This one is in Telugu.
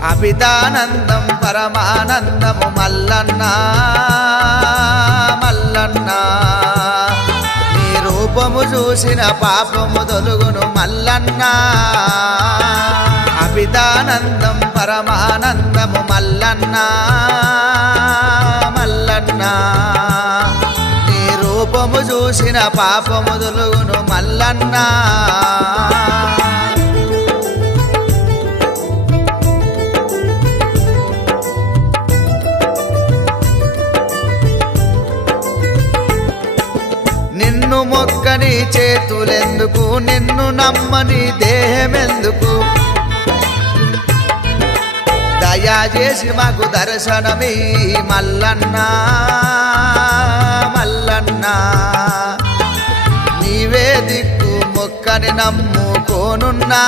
అభిదానందం పరమానందము మల్లన్న మల్లన్న నీ రూపము చూసిన పాపము తొలుగును మల్లన్న అభిదానందం పరమానందము మల్లన్న మల్లన్న నీ రూపము చూసిన పాపము తొలుగును మల్లన్న నిన్ను మొక్కని చేతులెందుకు నిన్ను నమ్మని దేహమెందుకు దయచేసి మాకు దర్శనమీ మల్లన్న మల్లన్న నీవే దిక్కు మొక్కని నమ్ముకోనున్నా